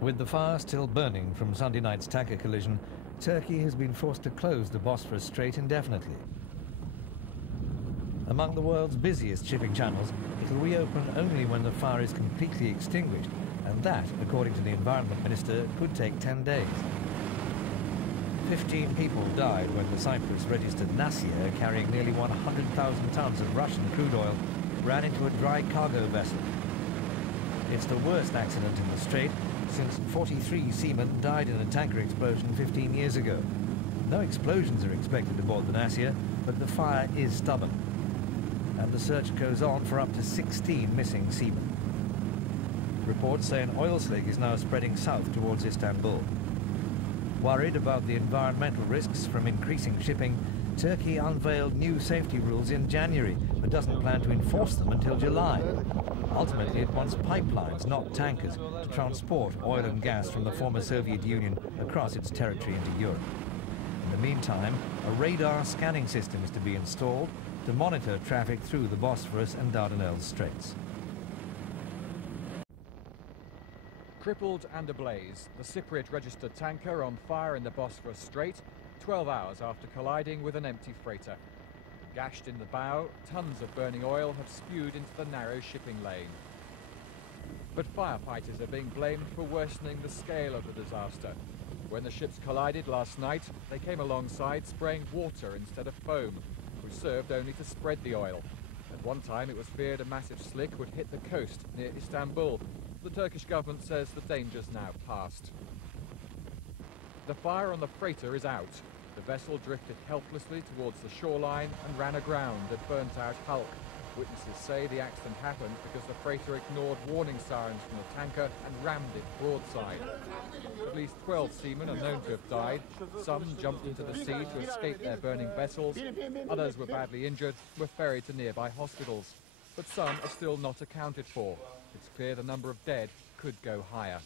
With the fire still burning from Sunday night's tanker collision, Turkey has been forced to close the Bosphorus Strait indefinitely. Among the world's busiest shipping channels, it will reopen only when the fire is completely extinguished, and that, according to the Environment Minister, could take 10 days. 15 people died when the Cyprus-registered Nassia, carrying nearly 100,000 tons of Russian crude oil, ran into a dry cargo vessel. It's the worst accident in the strait since 43 seamen died in a tanker explosion 15 years ago. No explosions are expected aboard the Nassia, but the fire is stubborn. And the search goes on for up to 16 missing seamen. Reports say an oil slick is now spreading south towards Istanbul. Worried about the environmental risks from increasing shipping, Turkey unveiled new safety rules in January, but doesn't plan to enforce them until July. Ultimately, it wants pipelines, not tankers, to transport oil and gas from the former Soviet Union across its territory into Europe. In the meantime, a radar scanning system is to be installed to monitor traffic through the Bosphorus and Dardanelles Straits. Crippled and ablaze, the Cypriot-registered tanker on fire in the Bosphorus Strait 12 hours after colliding with an empty freighter. Gashed in the bow, tons of burning oil have spewed into the narrow shipping lane. But firefighters are being blamed for worsening the scale of the disaster. When the ships collided last night, they came alongside spraying water instead of foam, which served only to spread the oil. At one time it was feared a massive slick would hit the coast near Istanbul. The Turkish government says the danger's now past. The fire on the freighter is out. The vessel drifted helplessly towards the shoreline and ran aground a burnt-out hulk. Witnesses say the accident happened because the freighter ignored warning sirens from the tanker and rammed it broadside. At least 12 seamen are known to have died. Some jumped into the sea to escape their burning vessels. Others were badly injured, were ferried to nearby hospitals. But some are still not accounted for. It's clear the number of dead could go higher.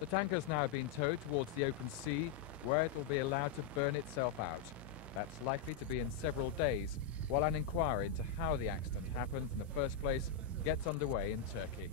The tanker's now been towed towards the open sea, where it will be allowed to burn itself out. That's likely to be in several days, while an inquiry into how the accident happened in the first place gets underway in Turkey.